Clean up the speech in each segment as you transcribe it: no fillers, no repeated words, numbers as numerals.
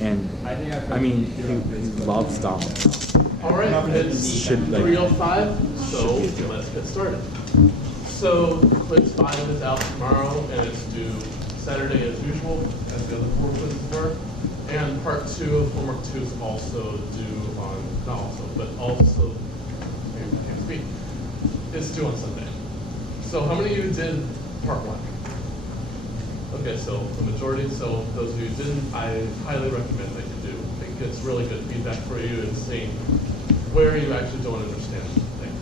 And I mean, he loves Donald Trump. All right, it's 3:05, so let's get started. So quiz 5 is out tomorrow, and it's due Saturday as usual, as the other 4 quizzes were. And part 2 of homework 2 is also due on, not also, but also, can't speak, it's due on Sunday. So how many of you did part 1? Okay, so the majority, so those of you who didn't, I highly recommend that you do. I think it's really good feedback for you in seeing where you actually don't understand things.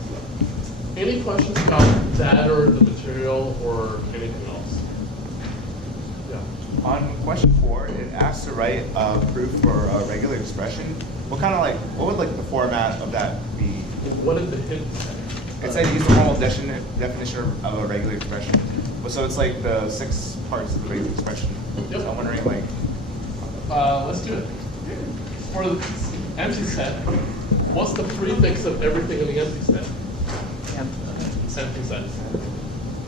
Any questions about that or the material or anything else? Yeah. On question 4, it asks to write a proof for a regular expression. What would the format of that be? What did the hint say? It said use the formal definition of a regular expression. So it's like the 6 parts of the regular expression. Yep. So I'm wondering, let's do it. For the empty set, what's the prefix of everything in the empty set? Empty set.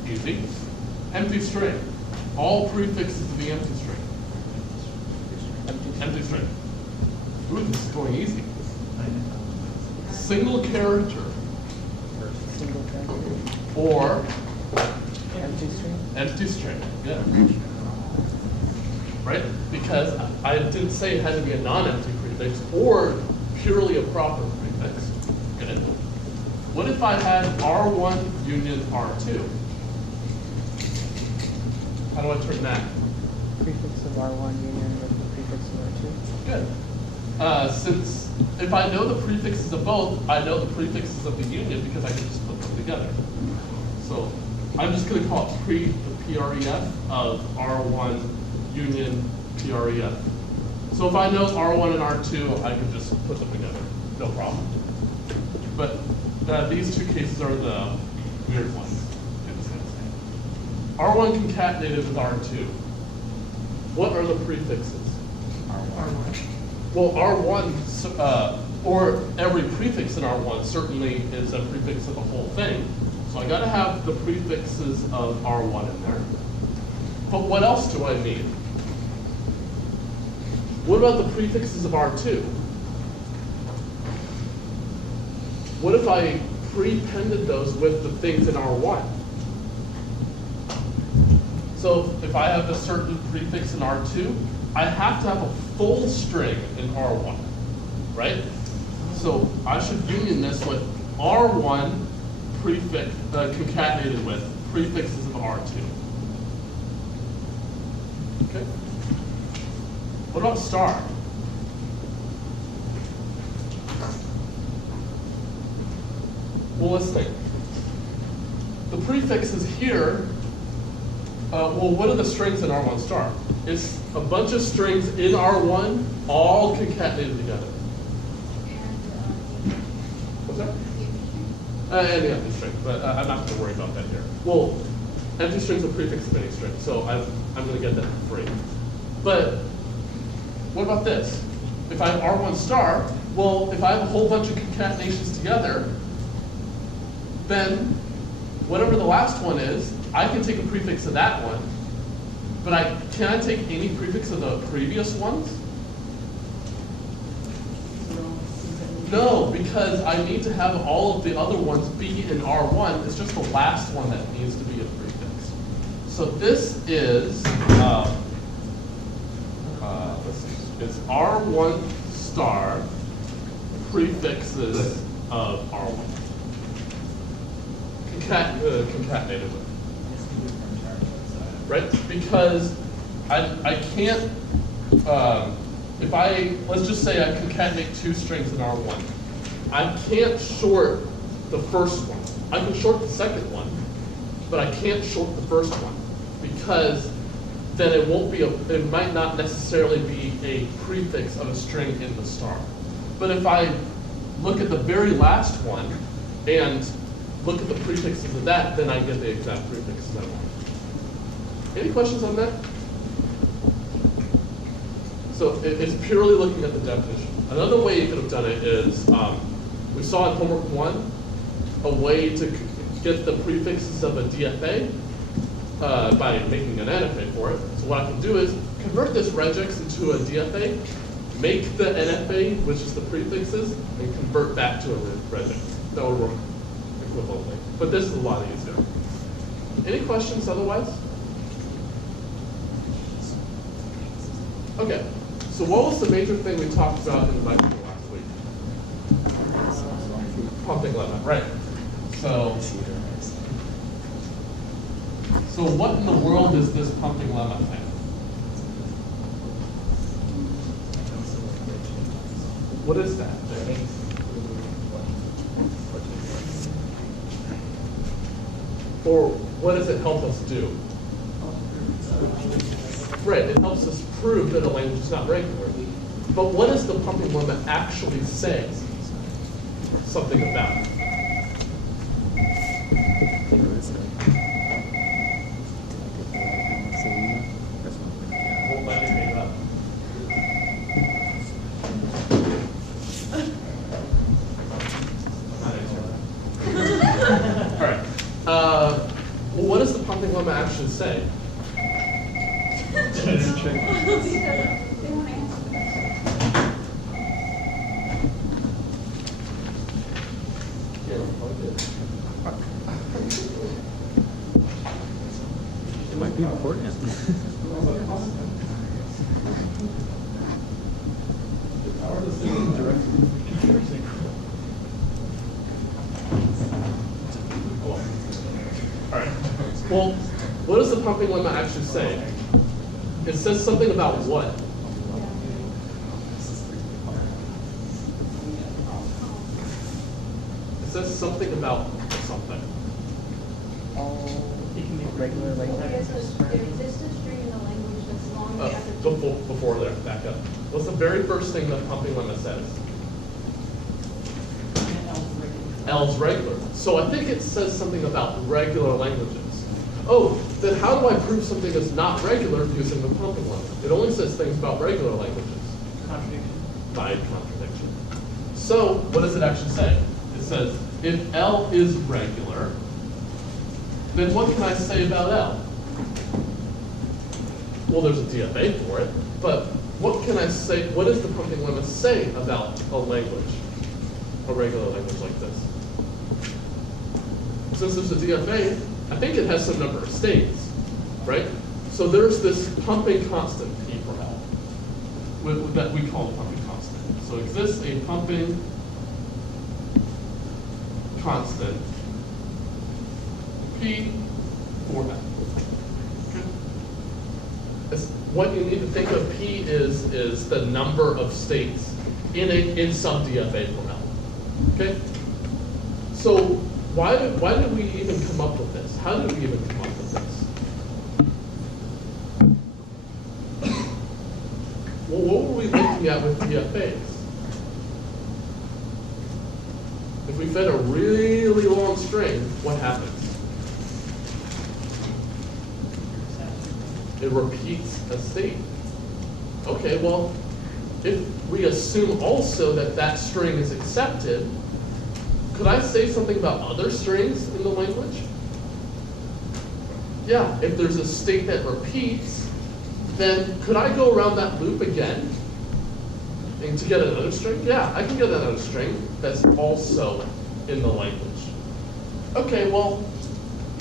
Easy. Empty string. All prefixes of the empty string. Empty string. Ooh, this is going easy. Single character. Or empty string, yeah. Right? Because I didn't say it had to be a non-empty prefix or purely a proper prefix. Good. What if I had R1 union R2? How do I turn that? Prefix of R1 union with the prefix of R2. Good. Since if I know the prefixes of both, I know the prefixes of the union because I can just put them together. So I'm just going to call it the PREF of R1 union PREF. So if I know R1 and R2, I can just put them together. No problem. But these 2 cases are the weird ones. R1 concatenated with R2. What are the prefixes? R1. Well, R1, or every prefix in R1 certainly is a prefix of the whole thing. So I got to have the prefixes of R1 in there. But what else do I need? What about the prefixes of R2? What if I prepended those with the things in R1? So if I have a certain prefix in R2, I have to have a full string in R1, right? So I should union this with R1 prefix concatenated with prefixes of R2. Okay. What about star? Well, let's think. The prefixes here. Well, what are the strings in R1 star? It's a bunch of strings in R1, all concatenated together. What's that? And the empty string, but I'm not going to worry about that here. Well, empty strings are prefix of any string, so I'm going to get that for free. But what about this? If I have R1 star, well, if I have a whole bunch of concatenations together, then whatever the last one is, I can take a prefix of that one, but can I take any prefix of the previous ones? No, because I need to have all of the other ones be in R1. It's just the last one that needs to be a prefix. So this is, let's see, it's R1 star prefixes of R1. Concatenated with. Right? Because I can't, let's just say I concatenate 2 strings in R1. I can't short the first one. I can short the second one, but I can't short the first one because then it might not necessarily be a prefix of a string in the star. But if I look at the very last one and look at the prefixes of that, then I get the exact prefixes I want. Any questions on that? So it's purely looking at the definition. Another way you could have done it is, we saw in homework 1, a way to get the prefixes of a DFA by making an NFA for it. So what I can do is convert this regex into a DFA make the NFA, which is the prefixes, and convert back to a regex. That would work equivalently. But this is a lot easier. Any questions otherwise? Okay, so what was the major thing we talked about in the lecture last week? Pumping lemma, right. So what in the world is this pumping lemma thing? What is that? Or what does it help us do? Right, it helps us prove that a language is not regular. But what does the pumping lemma actually say something about? Won't let me make it up. All right. Well, what does the pumping lemma actually say? It might be important. All right. Well, what does the pumping lemma actually say? It says something about what? It says something about something. Regular language. There exists a string in the language that's long after. Before there, back up. What's the very first thing the pumping lemma says? L's regular. So I think it says something about regular languages. Oh, then how do I prove something is not regular using the pumping lemma? It only says things about regular languages. Contradiction. By contradiction. So what does it actually say? It says, if L is regular, then what can I say about L? Well, there's a DFA for it, but what can I say, what does the pumping lemma say about a language, a regular language like this? Since there's a DFA, I think it has some number of states, right? So there's this pumping constant, P for L, that we call the pumping constant. So exists a pumping constant, P for L. Okay. What you need to think of P is the number of states in some DFA for L. Okay? So why did we even come up with this? How did we even come up with this? Well, what were we looking at with DFAs? If we fed a really long string, what happens? It repeats a state. Okay, well, if we assume also that that string is accepted, could I say something about other strings in the language? Yeah, if there's a state that repeats, then could I go around that loop again and to get another string? Yeah, I can get another string that's also in the language. Okay, well,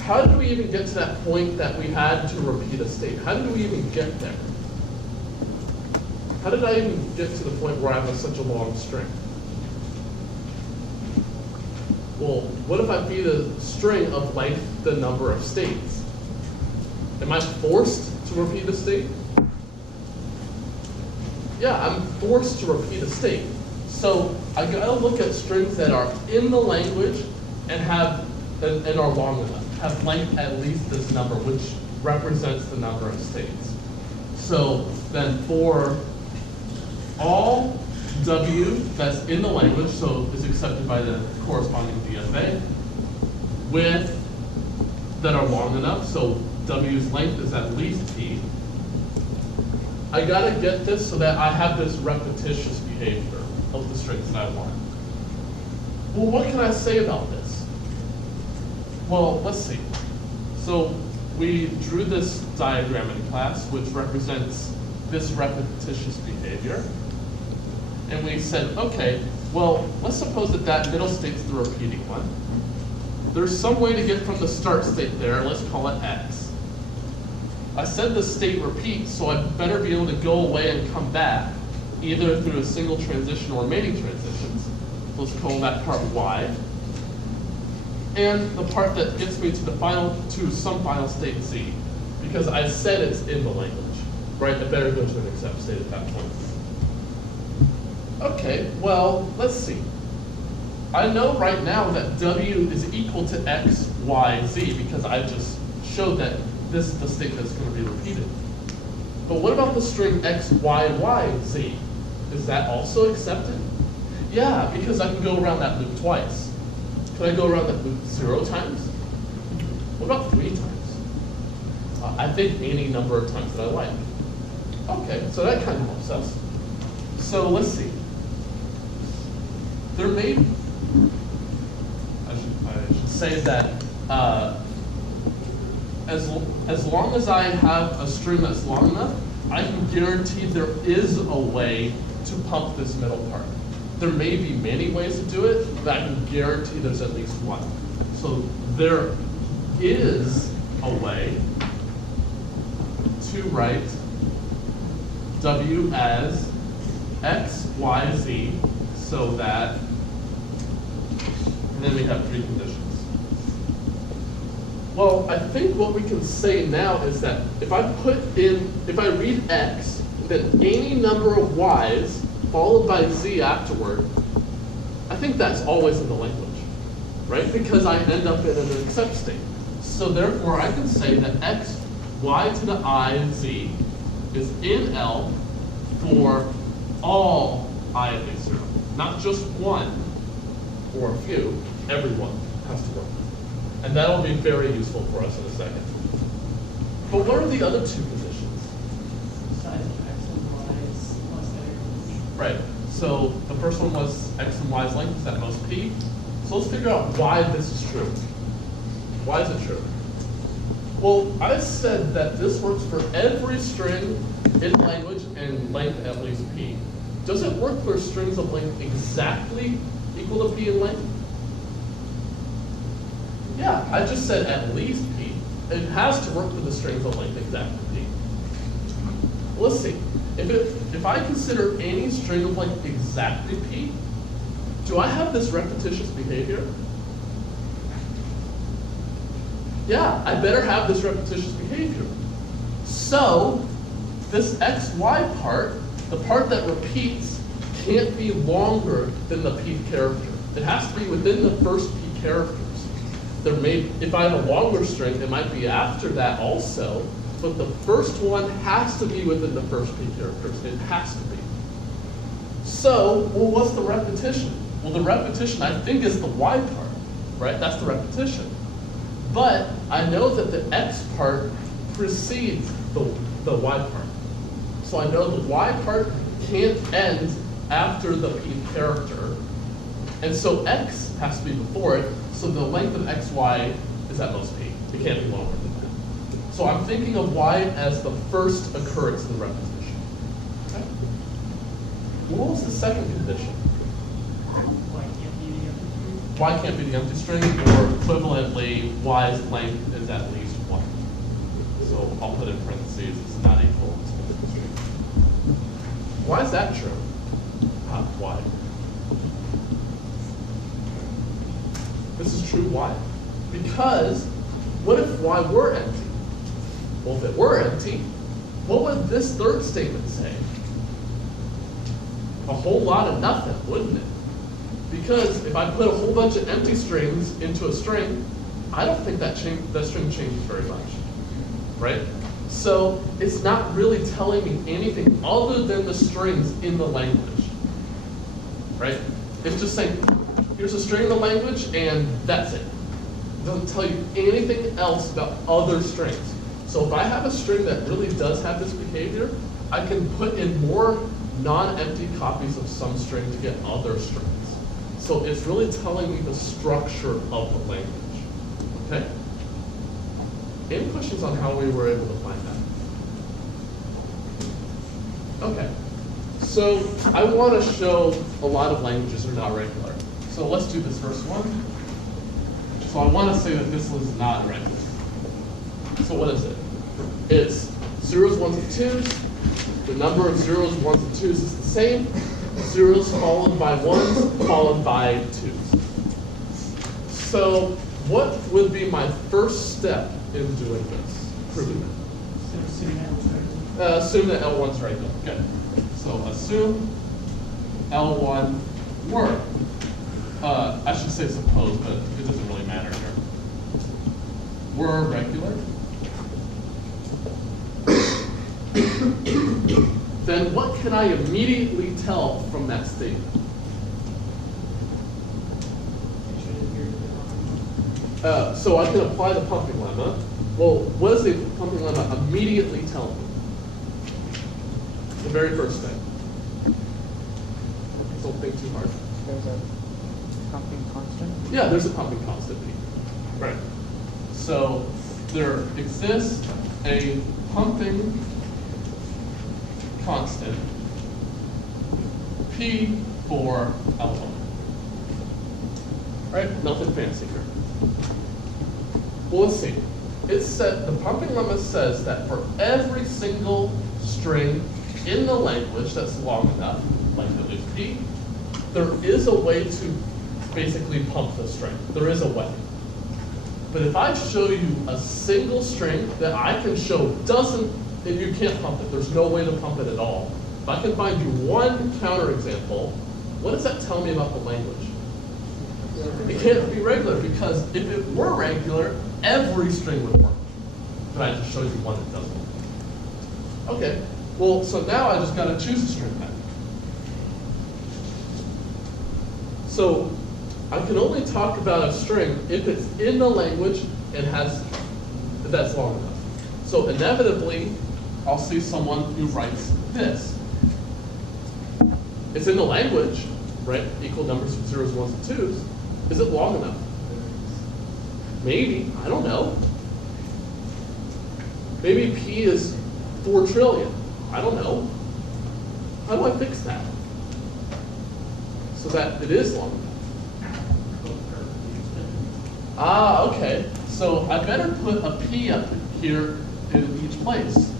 how did we even get to that point that we had to repeat a state? How did we even get there? How did I even get to the point where I have such a long string? Well, what if I feed a string of like the number of states? Am I forced to repeat a state? Yeah, I'm forced to repeat a state. So I gotta look at strings that are in the language and and are long enough, have length at least this number, which represents the number of states. So then for all W that's in the language, so is accepted by the corresponding DFA, with that are long enough, so W's length is at least P. I gotta get this so that I have this repetitious behavior of the strings that I want. Well, what can I say about this? Well, let's see. So we drew this diagram in class, which represents this repetitious behavior. and we said, okay, well, let's suppose that that middle state's the repeating one. There's some way to get from the start state there, let's call it x. I said the state repeats, so I better be able to go away and come back, either through a single transition or many transitions. Let's call that part y. And the part that gets me to the some final state z, because I said it's in the language, right? I better go to an except state at that point. Okay, well, let's see. I know right now that w is equal to x, y, z, because I just showed that this is the state that's going to be repeated. But what about the string x, y, y, z? Is that also accepted? Yeah, because I can go around that loop twice. Can I go around that loop 0 times? What about 3 times? I think any number of times that I like. Okay, so that kind of helps us. So let's see. There may, I should say that as long as I have a string that's long enough, I can guarantee there is a way to pump this middle part. There may be many ways to do it, but I can guarantee there's at least one. So there is a way to write w as x, y, z, so that, and then we have 3 conditions. Well, I think what we can say now is that if I read x, then any number of y's followed by z afterward, I think that's always in the language, right? Because I end up in an except state. So therefore, I can say that x, y to the I, z is in L for all I at least 0. Not just one or a few, everyone has to work. And that'll be very useful for us in a second. But what are the other 2 positions? Right, so the first one was x and y's length is at most p. So let's figure out why this is true. Why is it true? Well, I said that this works for every string in language and length at least p. Does it work for strings of length exactly equal to p in length? Yeah, I just said at least p. It has to work for the strings of length exactly p. Let's see. If I consider any string of length exactly p, do I have this repetitious behavior? Yeah, I better have this repetitious behavior. So this xy part, the part that repeats, can't be longer than the p character. It has to be within the first p characters. If I have a longer string, it might be after that also, but the first one has to be within the first p characters. It has to be. So, well, what's the repetition? Well, the repetition, I think, is the y part, right? That's the repetition. But I know that the x part precedes the y part. So I know the y part can't end after the p character. And so x has to be before it. So the length of xy is at most p. It can't be longer than that. So I'm thinking of y as the first occurrence in the repetition. Okay? What was the second condition? Y can't be the empty string, or equivalently, y's length is at least 1. So I'll put in parentheses, it's not equal to the string. Why is that true? Why? This is true, why? Because what if y were empty? Well, if it were empty, what would this third statement say? A whole lot of nothing, wouldn't it? Because if I put a whole bunch of empty strings into a string, I don't think that string changes very much, right? So it's not really telling me anything other than the strings in the language, right? It's just saying, here's a string in the language, and that's it. It doesn't tell you anything else about other strings. So if I have a string that really does have this behavior, I can put in more non-empty copies of some string to get other strings. So it's really telling me the structure of the language. Okay? Any questions on how we were able to find that? Okay. So I want to show a lot of languages are not regular. So let's do this first one. So I want to say that this was not regular. So what is it? It's zeros, ones, and twos. The number of zeros, ones, and twos is the same. Zeros followed by ones, followed by twos. So what would be my first step in doing this? Proving it. Assume that L1's regular. Good. So assume L1 were. I should say suppose, but it doesn't really matter here. Were regular. Then what can I immediately tell from that statement? So I can apply the pumping lemma. Well, what does the pumping lemma immediately tell me? The very first thing. Don't think too hard. There's a pumping constant. Yeah, there's a pumping constant P. Right. So there exists a pumping constant P for L1. Right? Nothing fancy here. Well, let's see. It said the pumping lemma says that for every single string in the language that's long enough, like the loop P, there is a way to basically pump the string. There is a way. But if I show you a single string that I can show doesn't, and you can't pump it, there's no way to pump it at all. If I can find you one counterexample, what does that tell me about the language? It can't be regular, because if it were regular, every string would work. But I just showed you one that doesn't. Okay, well, so now I just got to choose a string then. So I can only talk about a string if it's in the language and that's long enough. So inevitably, I'll see someone who writes this. It's in the language, right? Equal numbers of zeros, ones, and twos. Is it long enough? Maybe, I don't know. Maybe P is 4 trillion. I don't know. How do I fix that? So that it is long enough. Ah, okay. So I better put a P up here in each place,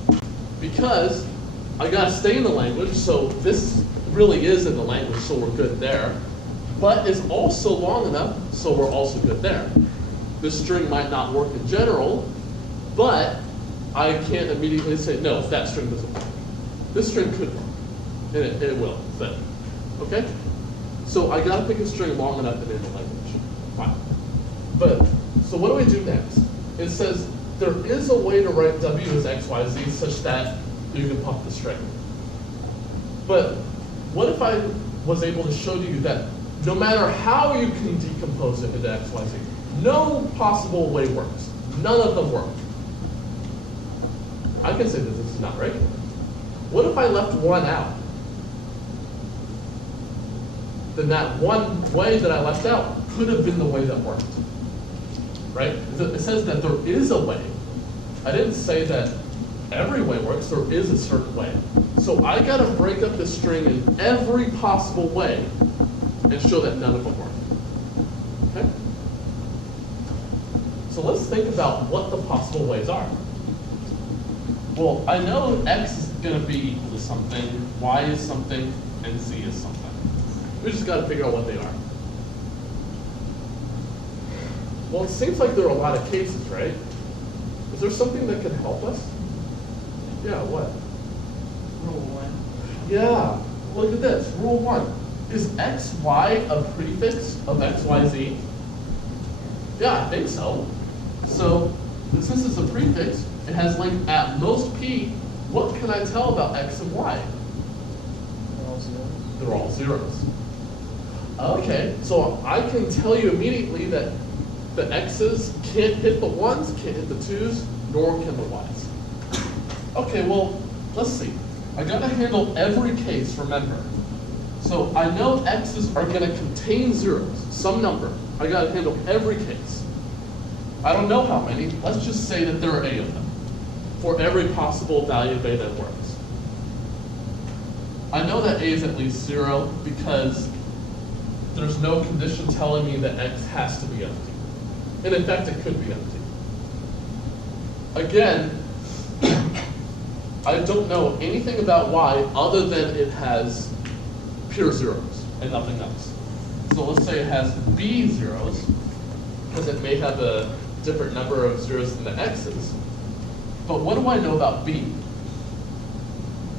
because I gotta stay in the language, so this really is in the language, so we're good there. But it's also long enough, so we're also good there. This string might not work in general, but I can't immediately say, no, that string doesn't work. This string could work, and it will, but, okay? So I gotta pick a string long enough and in the language. Fine. But, so what do we do next? It says, there is a way to write W as X, Y, Z such that you can pump the string. But what if I was able to show you that no matter how you can decompose it into X, Y, Z, no possible way works. None of them work. I can say that this is not regular. What if I left one out? Then that one way that I left out could have been the way that worked. Right? It says that there is a way. I didn't say that every way works, there is a certain way. So I gotta break up the string in every possible way and show that none of them work. Okay? So let's think about what the possible ways are. Well, I know X is gonna be equal to something, Y is something, and Z is something. We just gotta figure out what they are. Well, it seems like there are a lot of cases, right? Is there something that can help us? Yeah, what? Rule 1. Yeah, look at this, rule 1. Is XY a prefix of XYZ? Yeah, I think so. So, since this is a prefix, it has length at most P. What can I tell about X and Y? They're all zeros. They're all zeros. Okay, so I can tell you immediately that the X's can't hit the 1s, can't hit the 2s, nor can the Y's. Okay, well, let's see. I gotta handle every case, remember. So I know X's are gonna contain zeros, some number. I gotta handle every case. I don't know how many, let's just say that there are 8 of them for every possible value of A that works. I know that A is at least 0 because there's no condition telling me that X has to be empty. And in fact, it could be empty. Again, I don't know anything about Y other than it has pure zeros and nothing else. So let's say it has B zeros, because it may have a different number of zeros than the X's. But what do I know about B?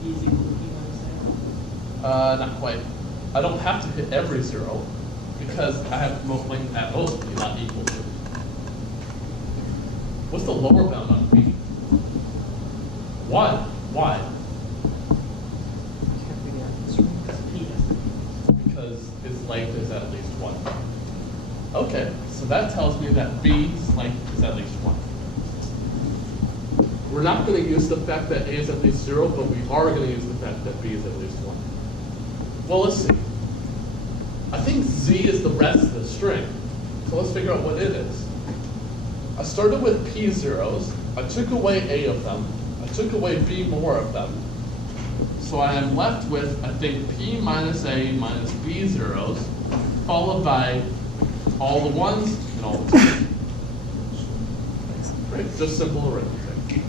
B is equal to P minus A. Not quite. I don't have to hit every 0 because I have length at most be not equal to. What's the lower bound on B? 1. Why? Can't be the empty string. P has to be. Because its length is at least 1. Okay, so that tells me that B's length is at least 1. We're not going to use the fact that A is at least 0, but we are going to use the fact that B is at least 1. Well, let's see. I think Z is the rest of the string. So let's figure out what it is. I started with P zeros. I took away A of them. I took away B more of them. So I am left with, I think, P minus A minus B zeros, followed by all the 1s and all the 2s. Right? Just simple arithmetic.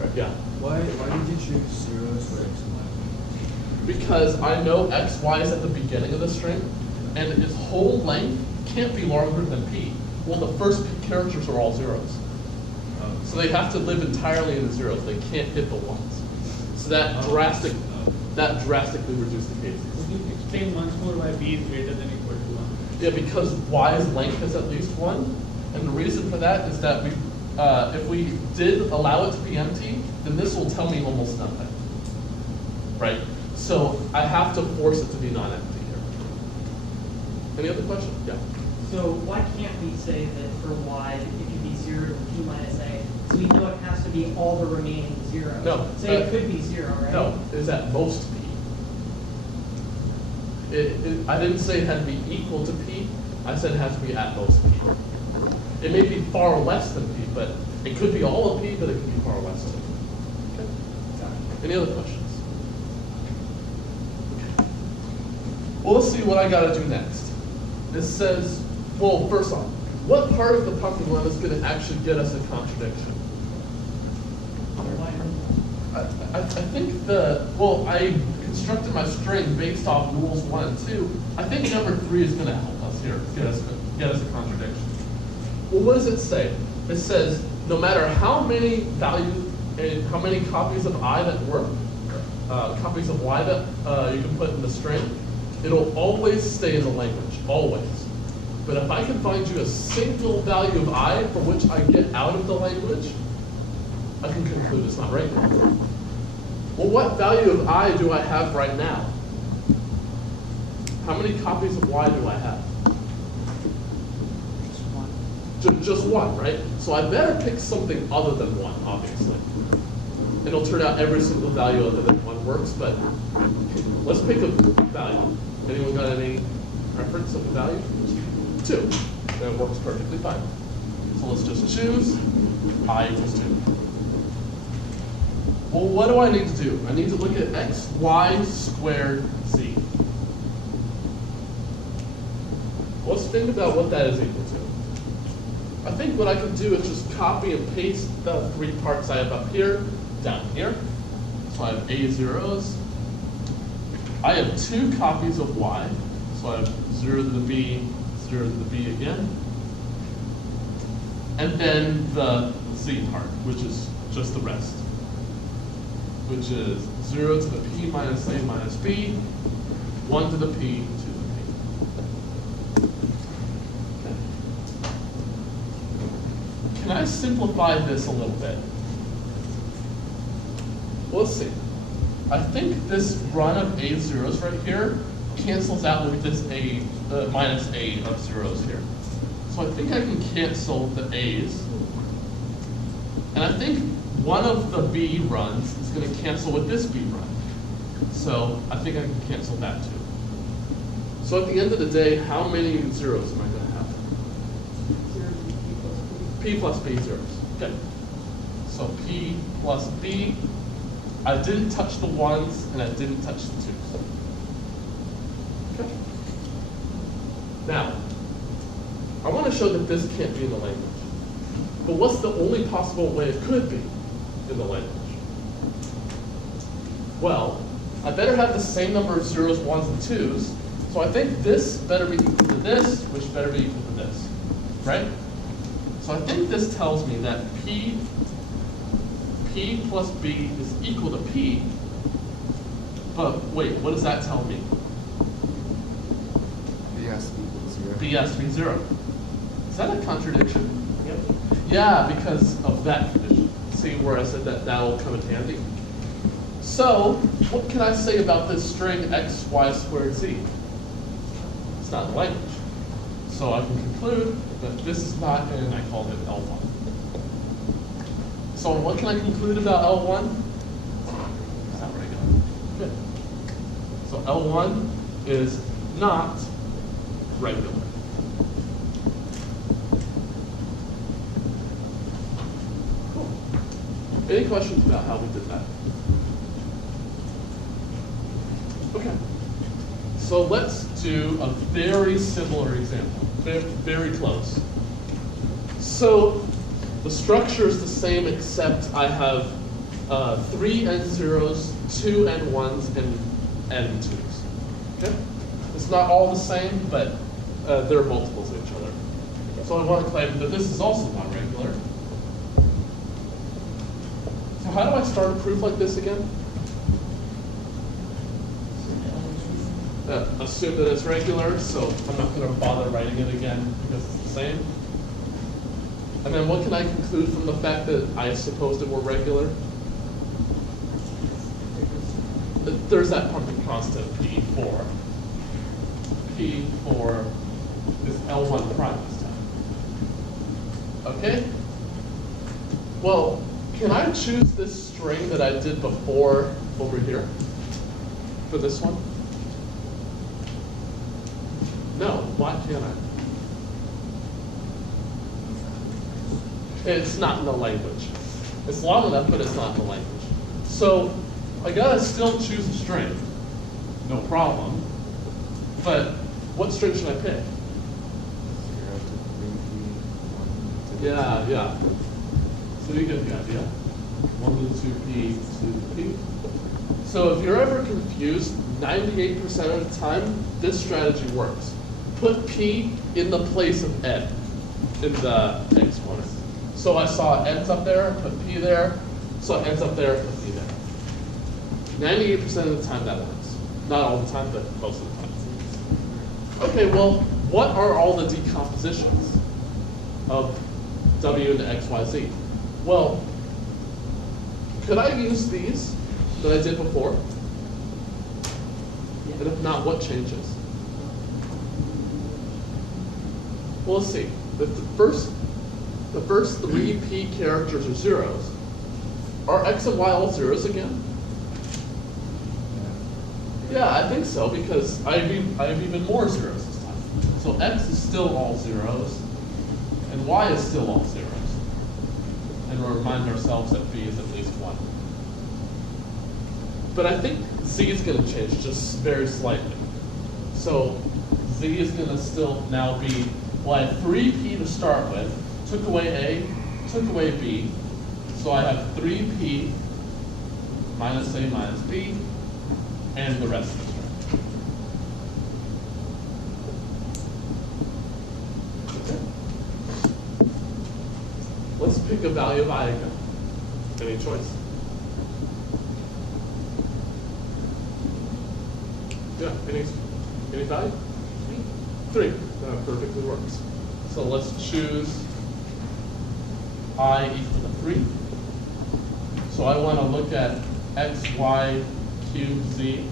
Right, yeah. Why did you choose zeros for X and Y? Because I know X, Y is at the beginning of the string, and its whole length can't be longer than P. Well, the first P characters are all zeros. So they have to live entirely in the zeros. They can't hit the 1s. So that drastically reduces the cases. Could you explain once more why B is greater than equal to 1? Yeah, because Y's length is at least 1. And the reason for that is that if we did allow it to be empty, then this will tell me almost nothing. Right? So I have to force it to be non-empty here. Any other questions? Yeah. So why can't we say that for Y, it can be 0 to P minus A? So we know it has to be all the remaining zeros. No, Say it could be 0, right? No, it's at most P. I didn't say it had to be equal to P. I said it has to be at most P. It may be far less than P, but it could be all of P, but it could be far less than P. Okay? Any other questions? Okay. Well, let's see what I got to do next. This says, well, first off, what part of the parking lot is going to actually get us a contradiction? I think I constructed my string based off rules 1 and 2. I think number 3 is going to help us here, get us a contradiction. Well, what does it say? It says, no matter how many values and how many copies of I that work, copies of Y that you can put in the string, it'll always stay in the language, always. But if I can find you a single value of I for which I get out of the language, I can conclude it's not right. Well, what value of I do I have right now? How many copies of Y do I have? Just 1, right? So I better pick something other than 1, obviously. And it'll turn out every single value other than 1 works, but let's pick a value. Anyone got any preference of a value? 2. That works perfectly fine. So let's just choose I equals 2. Well, what do I need to do? I need to look at x, y squared z. Let's think about what that is equal to. I think what I can do is just copy and paste the 3 parts I have up here down here. So I have A zeros. I have 2 copies of y. So I have 0 to the b, 0 to the b again. And then the z part, which is just the rest, which is 0 to the p minus a minus b, 1 to the p, 2 to the p. Okay. Can I simplify this a little bit? Well, let's see. I think this run of a zeros right here cancels out with this a minus a of zeros here. So I think I can cancel the a's. And I think one of the b runs is going to cancel with this b run. So I think I can cancel that too. So at the end of the day, how many zeros am I going to have? 0 to P plus B. P plus b zeros. Okay. So p plus b I didn't touch the ones and I didn't touch the twos. Okay. Now, I want to show that this can't be in the language. But what's the only possible way it could be in the language? Well, I better have the same number of zeros, ones, and twos. So I think this better be equal to this, which better be equal to this, right? So I think this tells me that P plus B is equal to P. But wait, what does that tell me? BS equals 0. B has to be 0. Is that a contradiction? Yep. Yeah, because of that condition. See where I said that that'll come in handy? So, what can I say about this string x, y squared z? It's not in the language. So I can conclude that this is not in, I called it L1. So what can I conclude about L1? It's not regular. Good. So L1 is not regular. Cool. Any questions about how we did that? Okay. So let's do a very similar example, very close. So the structure is the same except I have 3 n0s, 2 n1s, and n2s. Okay? It's not all the same, but they're multiples of each other. So I want to claim that this is also non-regular. So how do I start a proof like this again? Assume that it's regular, so I'm not going to bother writing it again because it's the same. And then what can I conclude from the fact that I supposed it were regular? There's that pumping constant P4. P4 is L1 prime this time. Okay? Well, can I choose this string that I did before over here for this one? No, why can't I? It's not in the language. It's long enough, but it's not in the language. So I gotta still choose a string. No problem. But what string should I pick? 0 to 3p, 1 to Yeah. So you get the idea. 1 to the 2p to the p. So if you're ever confused, 98% of the time, this strategy works. Put p in the place of n in the exponent. So I saw n's up there, put p there. So n's up there, put p there. 98% of the time that works. Not all the time, but most of the time. Okay, well, what are all the decompositions of w into x, y, z? Well, could I use these that I did before? And if not, what changes? Well, let's see. If the first 3 p characters are zeros, are x and y all zeros again? Yeah, I think so, because I have even more zeros this time. So x is still all zeros, and y is still all zeros. And we'll remind ourselves that b is at least 1. But I think z is going to change just very slightly. So z is going to still now be, well, I have 3p to start with, took away a, took away b, so I have 3p minus a minus b, and the rest of the string. Okay. Let's pick a value of I again. Any choice? Yeah, any value? 3. That perfectly works. So let's choose I equal to 3. So I want to look at x, y, cube, z.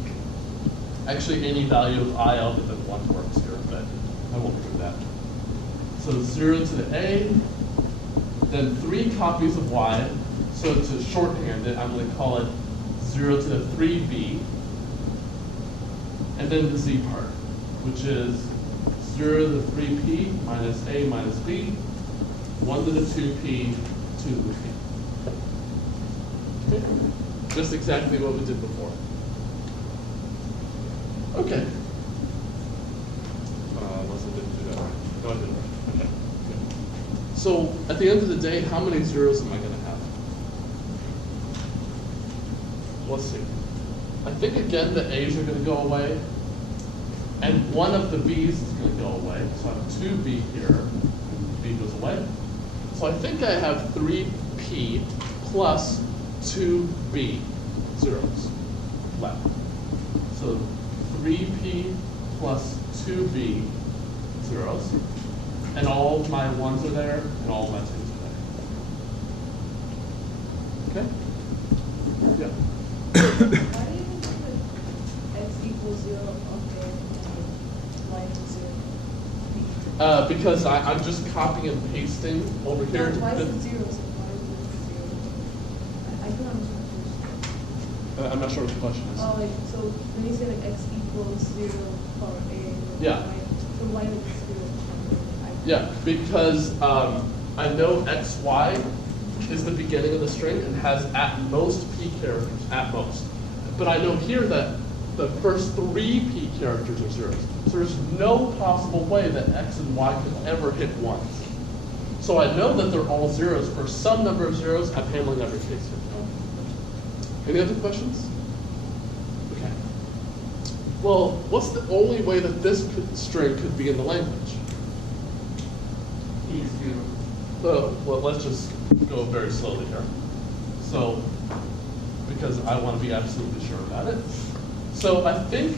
Actually, any value of I other than 1 works here, but I won't do that. So 0 to the a, then 3 copies of y. So to shorthand it, I'm going to call it 0 to the 3b. And then the z part, which is 0 to the 3p minus a minus b, 1 to the 2p, 2 to the p. Okay. Just exactly what we did before. Okay. Unless I didn't do that right. No, I didn't. Okay. Good. So at the end of the day, how many zeros am I going to have? Let's see. I think again the A's are going to go away, and one of the B's is going to go away. So I have 2B here. B goes away. So I think I have 3P plus 2B zeros left. So 3P plus 2B zeros, and all of my 1s are there, and all of my 2s are there. Okay? Yeah. Why do you put x equals 0 up there and y equals 0? Because I'm just copying and pasting over here. Why is it 0? So why is it 0? I don't understand. I'm not sure what the question is. Oh, like, so when you say like x equals 0 for a, Yeah. y, so why is it 0? Yeah, because I know xy is the beginning of the string and has at most p characters, at most. But I know here that the first 3 p characters are zeros. So there's no possible way that x and y could ever hit 1. So I know that they're all zeros. For some number of zeros, I'm handling every case here. Any other questions? Okay. Well, what's the only way that this string could be in the language? Well, let's just go very slowly here. So, because I want to be absolutely sure about it. So I think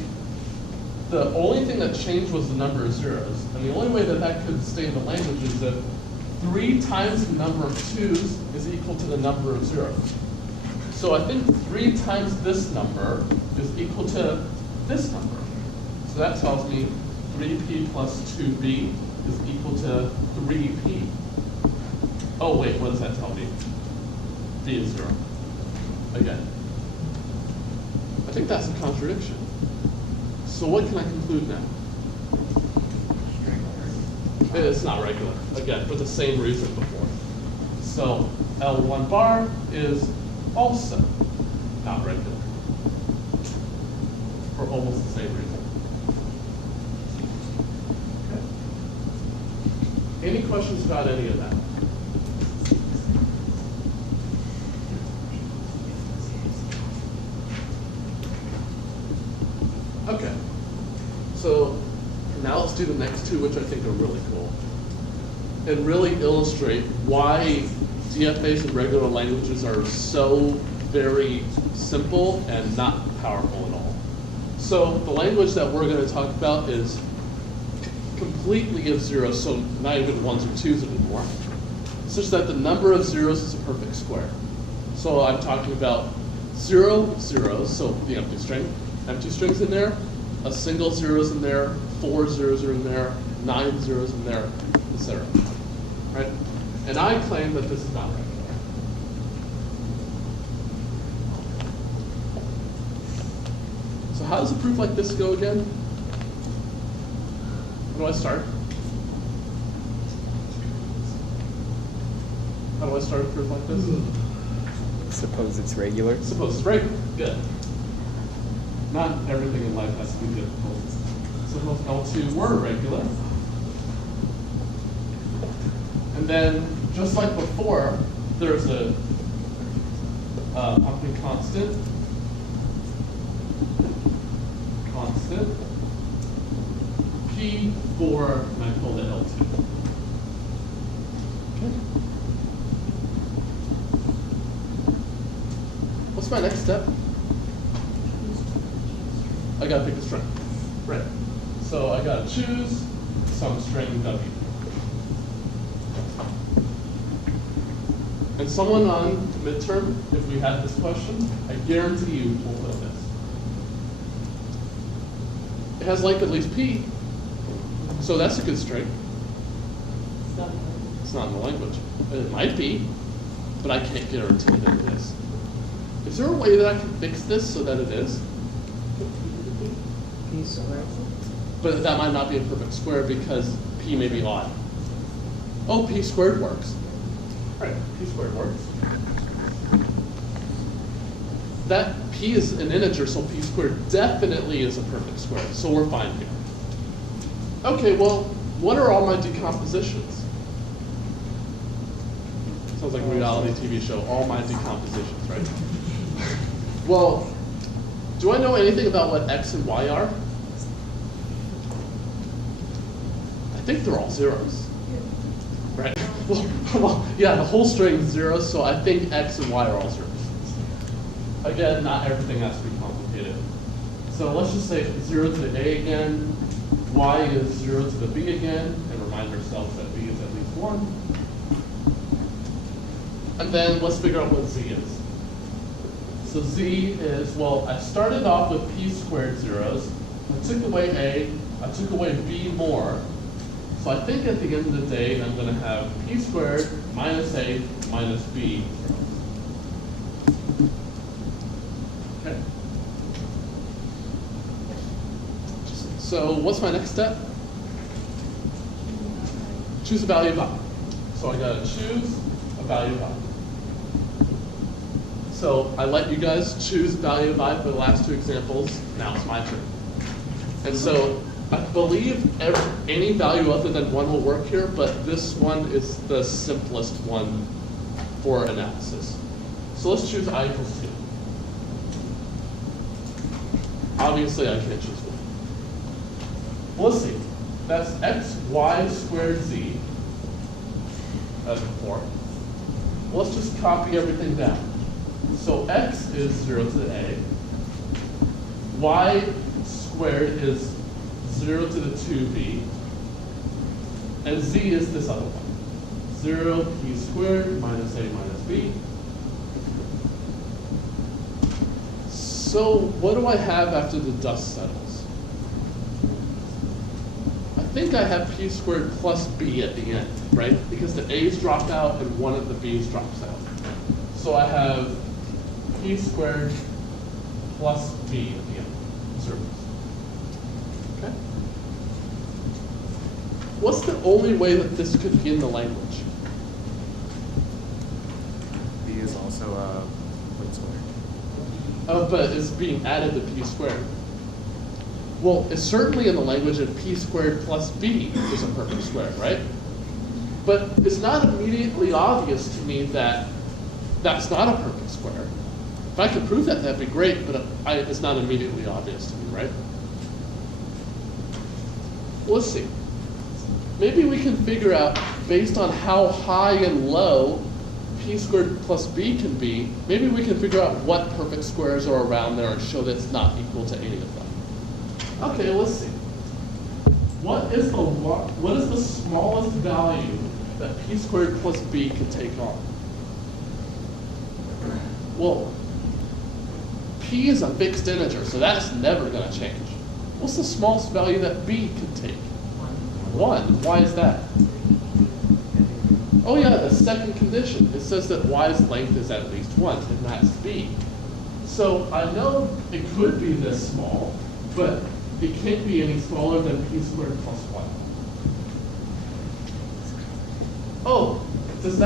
the only thing that changed was the number of zeros. And the only way that that could stay in the language is that 3 times the number of 2's is equal to the number of zeros. So I think 3 times this number is equal to this number. So that tells me 3p plus 2b is equal to 3p. Oh wait, what does that tell me? B is 0. Again. I think that's a contradiction. So what can I conclude now? It's not regular, again, for the same reason before. So L1 bar is also not regular, for almost the same reason. Okay. Any questions about any of that? Okay, so now let's do the next two, which I think are really cool, and really illustrate why DFAs and regular languages are so very simple and not powerful at all. So the language that we're going to talk about is completely of zeros, so not even 1s or 2s anymore, such that the number of zeros is a perfect square. So I'm talking about 0 zeros, so the empty strings in there, a single zeros in there, 4 zeros are in there, 9 zeros in there, etc. Right? And I claim that this is not regular. So how does a proof like this go again? How do I start? How do I start a proof like this? Suppose it's regular. Suppose it's regular. Good. Not everything in life has to be difficult. Suppose L2 were regular. And then, just like before, there's a pumping constant, P for, and I call it L2. Okay. What's my next step? I gotta pick a string. Right. So I gotta choose some string W. And someone on midterm, if we had this question, I guarantee you will know this. It has length at least P, so that's a good string. It's not in the language. It might be, but I can't guarantee that it is. Is there a way that I can fix this so that it is? P squared. But that might not be a perfect square because P may be odd. Oh, P squared works. All right, P squared works. that p is an integer, so p squared definitely is a perfect square, so we're fine here. Okay, well, what are all my decompositions? Sounds like a reality TV show, all my decompositions, right? Well, do I know anything about what x and y are? I think they're all zeros, right? Well, yeah, the whole string is zeros, so I think x and y are all zeros. Again, not everything has to be complicated. So let's just say 0 to the a again, y is 0 to the b again, and remind ourselves that b is at least 1. And then let's figure out what z is. So z is, well, I started off with p squared zeros. I took away a, I took away b more. So I think at the end of the day, I'm going to have p squared minus a minus b. Okay. So what's my next step? Choose a value of I. So I got to choose a value of I. So I let you guys choose value of I for the last two examples. Now it's my turn. And so I believe any value other than 1 will work here, but this one is the simplest one for analysis. So let's choose I equals 2. Obviously, I can't choose 1. Well, let's see. That's x, y squared z, as before. Well, let's just copy everything down. So x is 0 to the a. Y squared is 0 to the 2b. And z is this other one. 0 p squared minus a minus b. So what do I have after the dust settles? I think I have p squared plus b at the end, right? Because the a's dropped out and one of the b's drops out. So I have p squared plus b at the end. Surface. Okay. What's the only way that this could be in the language? B is also a what square? But it's being added to p squared. Well, it's certainly in the language of p squared plus b is a perfect square, right? But it's not immediately obvious to me that that's not a perfect square. If I could prove that, that'd be great, but it's not immediately obvious to me, right? Well, let's see. Maybe we can figure out, based on how high and low p squared plus b can be, maybe we can figure out what perfect squares are around there and show that it's not equal to any of them. Okay, let's see. What is the smallest value that p squared plus b can take on? Well, p is a fixed integer, so that's never going to change. What's the smallest value that b can take? 1. Why is that? Oh yeah, the second condition. It says that y's length is at least 1, and that's b. So I know it could be this small, but it can't be any smaller than p squared plus 1. Oh, what does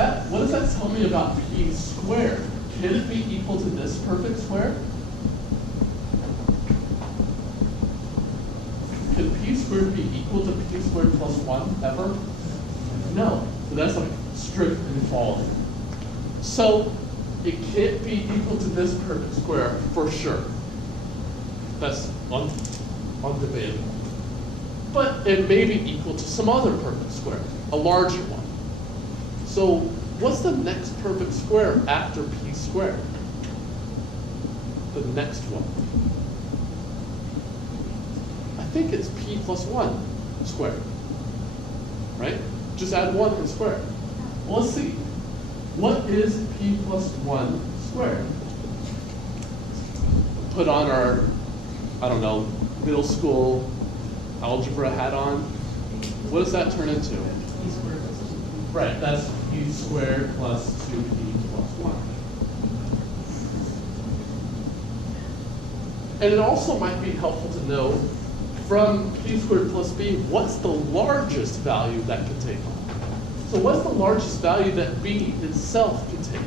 that tell me about p squared? Can it be equal to this perfect square? Can p squared be equal to p squared plus 1 ever? No. So that's like strict inequality. So it can't be equal to this perfect square for sure. That's undebatable. But it may be equal to some other perfect square, a larger one. So what's the next perfect square after p squared? The next one. I think it's p plus 1 squared, right? Just add 1 and square. Well, let's see. What is p plus 1 squared? Put on our, I don't know, middle school algebra hat on. What does that turn into? P squared. Right, that's p squared plus 2p plus 1. And it also might be helpful to know from p squared plus b, what's the largest value that can take on? So what's the largest value that b itself can take?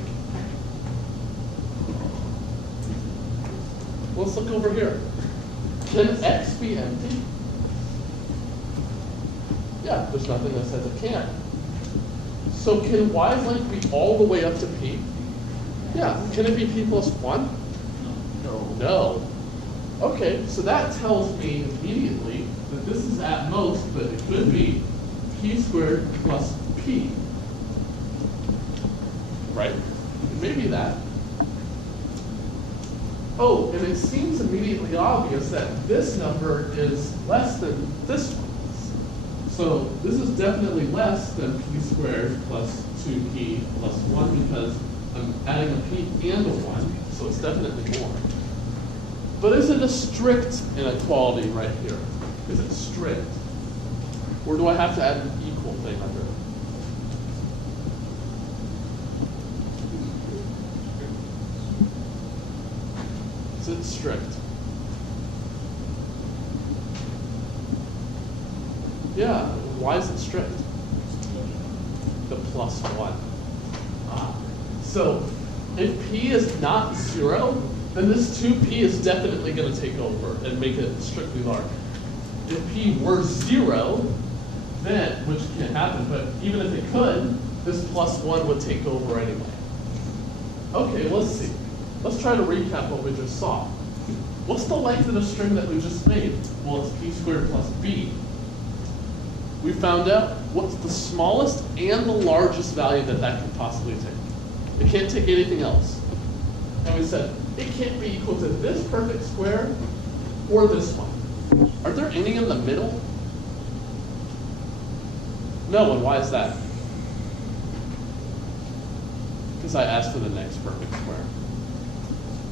let's look over here. Can X be empty? Yeah, there's nothing that says it can't. So can Y's length be all the way up to P? Yeah, can it be P plus 1? No. Okay, so that tells me immediately that this is at most, but it could be P squared plus P. Right? It may be that. Oh, and it seems immediately obvious that this number is less than this one. So this is definitely less than P squared plus 2P plus 1 because I'm adding a P and a 1, so it's definitely more. But is it a strict inequality right here? Is it strict? Or do I have to add an equal thing under it? Is it strict? Yeah, why is it strict? The plus 1. So if P is not 0, then this 2P is definitely going to take over and make it strictly large. If P were 0, then, which can't happen, but even if it could, this plus 1 would take over anyway. Okay, let's see. Let's try to recap what we just saw. What's the length of the string that we just made? Well, it's P squared plus B. We found out what's the smallest and the largest value that that can possibly take. It can't take anything else. And we said, it can't be equal to this perfect square or this one. Are there any in the middle? No, and why is that? Because I asked for the next perfect square.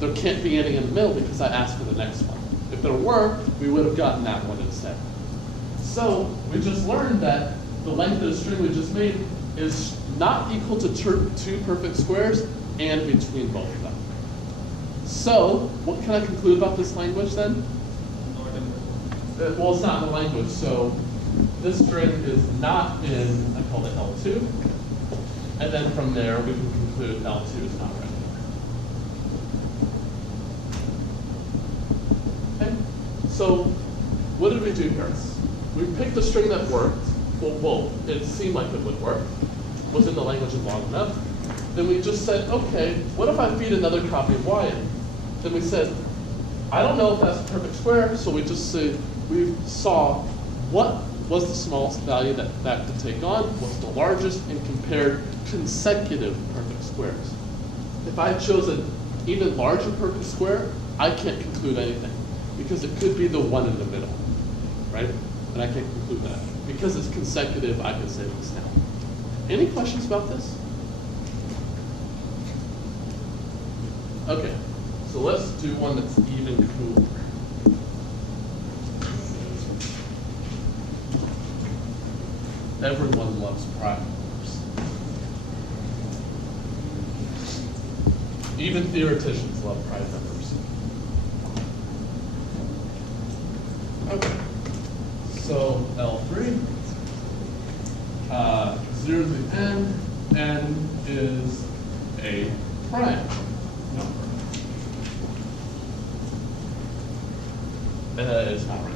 There can't be any in the middle because I asked for the next one. If there were, we would have gotten that one instead. So we just learned that the length of the string we just made is not equal to two perfect squares and between both of them. So what can I conclude about this language then? Well, it's not in the language, so this string is not in, I call it L2. And then from there, we can conclude L2 is not regular. Okay, so what did we do here? We picked a string that worked. Well, it seemed like it would work. Was in the language long enough. Then we just said, okay, what if I feed another copy of y in? Then we said, I don't know if that's a perfect square, so we just said, we saw what was the smallest value that that could take on, what's the largest, and compared consecutive perfect squares. If I chose an even larger perfect square, I can't conclude anything because it could be the one in the middle, right? And I can't conclude that. Because it's consecutive, I can say this now. Any questions about this? Okay, so let's do one that's even cooler. Everyone loves prime numbers. Even theoreticians love prime numbers. Okay, so L3, 0 to the n is a prime number. It's not right.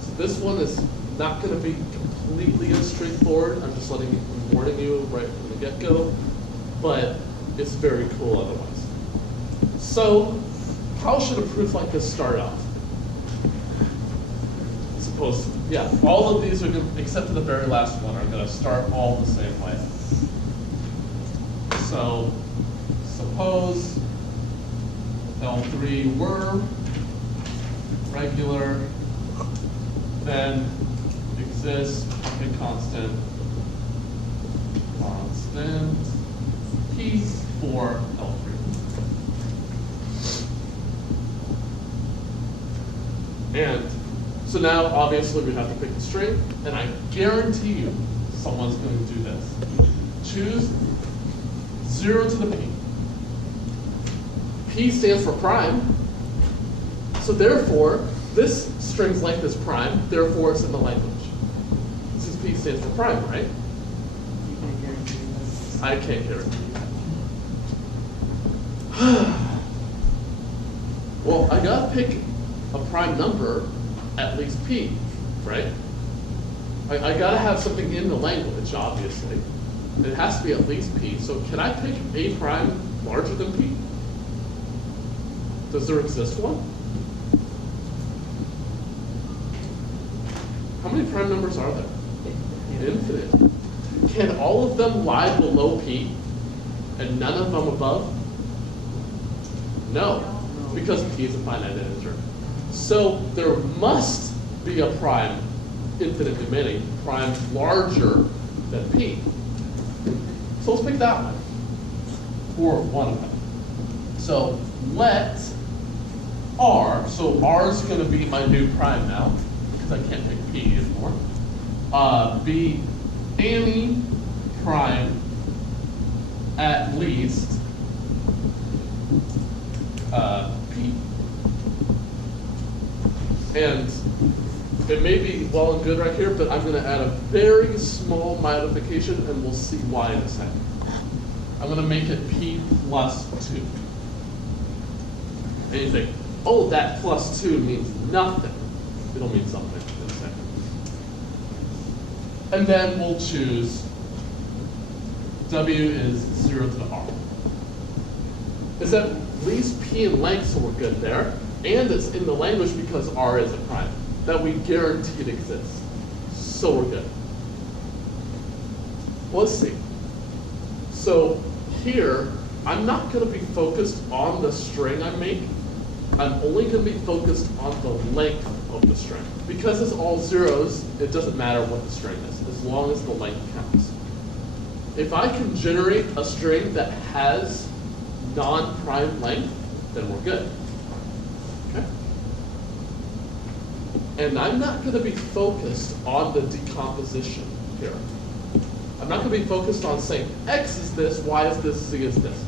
So this one is not going to be completely as straightforward. I'm just warning you right from the get-go, but it's very cool otherwise. So how should a proof like this start off? Suppose, yeah, all of these are going to, except for the very last one, are going to start all the same way. So suppose L3 were regular, then exists a constant P for L3. And so now obviously we have to pick a string, and I guarantee you someone's going to do this. Choose 0 to the P. P stands for prime. So therefore, this string's length is prime, therefore it's in the language. Since P stands for prime, right? You can I can't guarantee that. Well, I gotta pick a prime number, at least p, right? I gotta have something in the language, obviously. It has to be at least p. So can I pick a prime larger than p? Does there exist one? How many prime numbers are there? Infinite. Can all of them lie below p and none of them above? No, because p is a finite integer. So there must be a prime, infinitely many, prime larger than p. So let's pick that one, or one of them. So let r, so r is going to be my new prime now, because I can't pick p anymore, be any prime at least p. And it may be well and good right here, but I'm going to add a very small modification, and we'll see why in a second. I'm going to make it p plus 2. And you think, oh, that plus 2 means nothing. It'll mean something in a second. And then we'll choose w is 0 to the r. It's at least p in length, so we're good there. And it's in the language because r is a prime that we guaranteed exists. So we're good. Well, let's see. So here, I'm not going to be focused on the string I make. I'm only going to be focused on the length of the string. Because it's all zeros, it doesn't matter what the string is, as long as the length counts. If I can generate a string that has non-prime length, then we're good. Okay? And I'm not going to be focused on the decomposition here. I'm not going to be focused on saying x is this, y is this, z is this.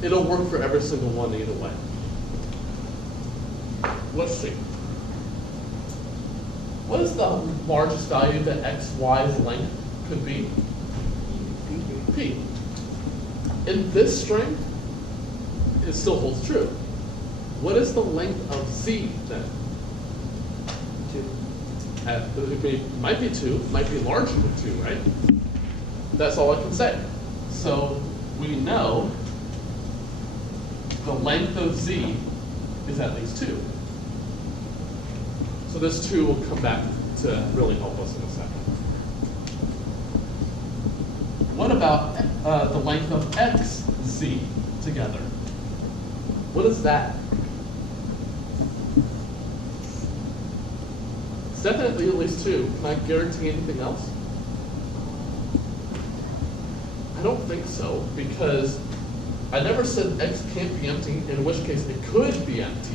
It'll work for every single one either way. Let's see. What is the largest value that x, y's length could be? P. In this string, it still holds true. What is the length of z then? 2. It might be 2, might be larger than 2, right? That's all I can say. So we know the length of z is at least 2. So this 2 will come back to really help us in a second. What about the length of x, z together? What is that? It's definitely at least 2. Can I guarantee anything else? I don't think so, because I never said x can't be empty, in which case it could be empty.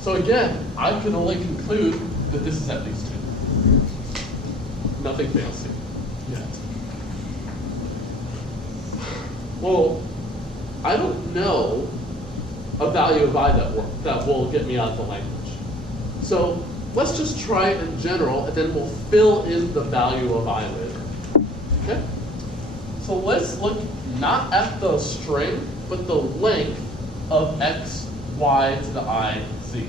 So again, I can only conclude that this is at least 2. Nothing fancy yet. Well, I don't know a value of I that will get me out of the language. So let's just try it in general, and then we'll fill in the value of I later. Okay? So let's look not at the string, but the length of x, y to the I, z.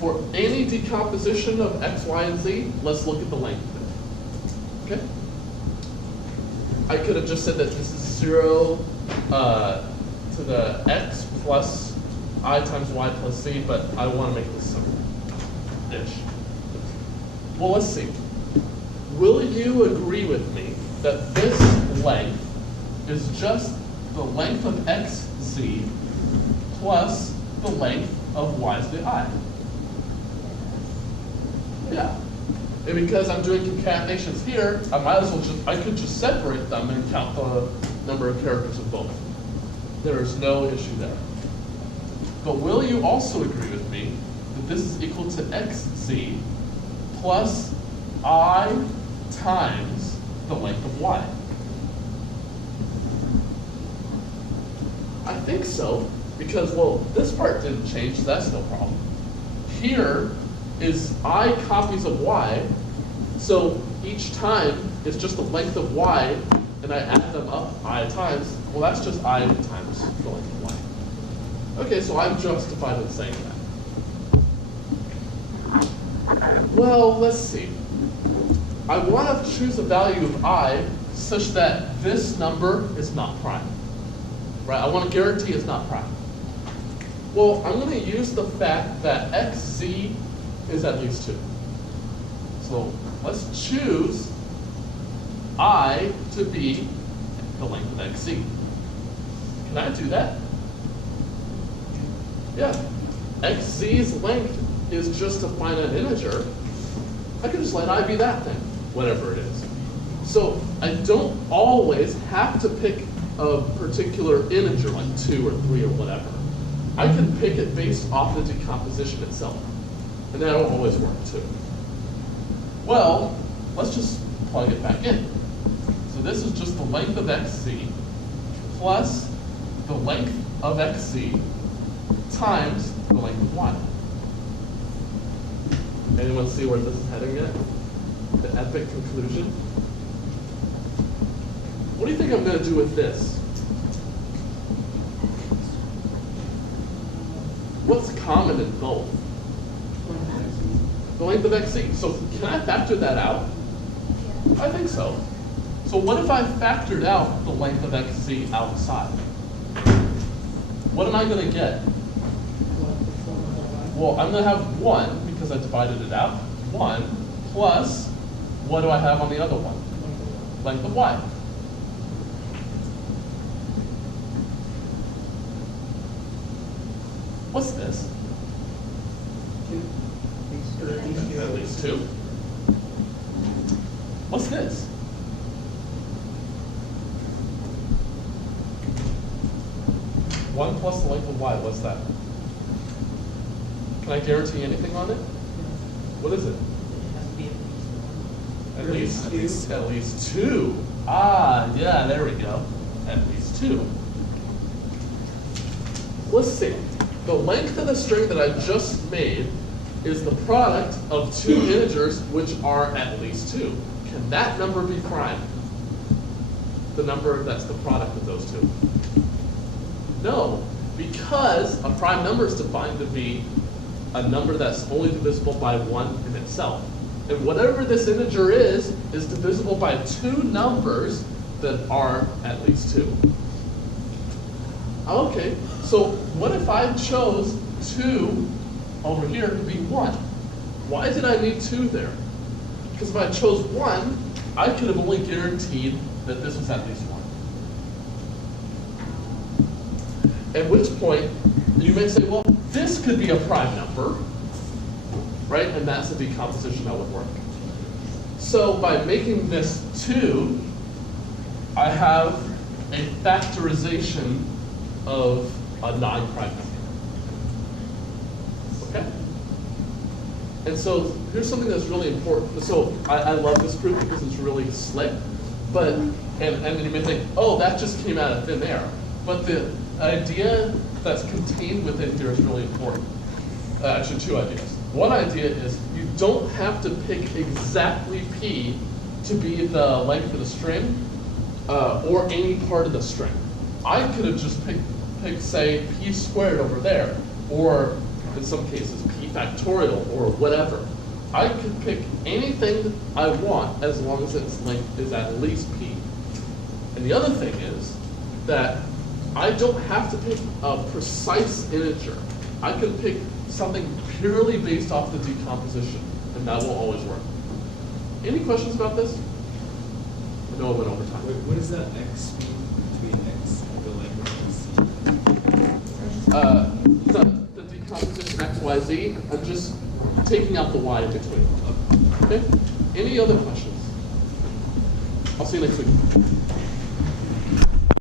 For any decomposition of x, y, and z, let's look at the length of it. Okay? I could have just said that this is 0 to the x plus I times y plus z, but I want to make this simple-ish. Well, let's see. Will you agree with me that this length is just the length of x, z, plus the length of y to the I? Yeah. And because I'm doing concatenations here, I might as well I could just separate them and count the number of characters of both. There is no issue there. But will you also agree with me that this is equal to xz plus I times the length of y? I think so, because, well, this part didn't change, so that's no problem. Here is I copies of y, so each time it's just the length of y and I add them up I times, well, that's just I times the length of y. Okay, so I'm justified in saying that. Well, let's see. I want to choose a value of I such that this number is not prime. Right? I want to guarantee it's not prime. Well, I'm going to use the fact that xz is at least 2. So let's choose I to be the length of xz. Can I do that? Yeah. xz's length is just a finite integer. I can just let I be that thing, whatever it is. So I don't always have to pick a particular integer, like 2 or 3 or whatever. I can pick it based off the decomposition itself. And that'll always work too. Well, let's just plug it back in. So this is just the length of xz plus the length of xz times the length of y. Anyone see where this is heading yet? The epic conclusion? What do you think I'm going to do with this? What's common in both? The length of xz. So can I factor that out? I think so. So what if I factored out the length of xz outside? What am I going to get? Well, I'm going to have 1 because I divided it out. 1 plus, what do I have on the other one? Length of y. What's this? 2. At least 2. What's this? One plus the length of y, what's that? Can I guarantee anything on it? What is it? It has to be At least 2. Ah, yeah, there we go. At least 2. Let's see. The length of the string that I just made is the product of 2 integers which are at least 2. Can that number be prime? The number that's the product of those 2? No, because a prime number is defined to be a number that's only divisible by 1 in itself. And whatever this integer is divisible by 2 numbers that are at least 2. Okay, so what if I chose 2 over here to be 1? Why did I need 2 there? Because if I chose 1, I could have only guaranteed that this was at least 1. At which point, you may say, well, this could be a prime number, right? And that's a decomposition that would work. So by making this 2, I have a factorization of a non-prime number. Okay? And so here's something that's really important. So I love this proof because it's really slick. But, and you may think, oh, that just came out of thin air. But the idea that's contained within here is really important. Actually, 2 ideas. One idea is you don't have to pick exactly p to be the length of the string or any part of the string. I could have just picked, say, p squared over there, or in some cases, p factorial, or whatever. I could pick anything I want as long as its length is at least p. And the other thing is that I don't have to pick a precise integer. I can pick something purely based off the decomposition, and that will always work. Any questions about this? I know I went over time. Wait, what does that x mean between x and the length of c? The decomposition x, y, z, I'm just taking out the y in between. Okay? Any other questions? I'll see you next week.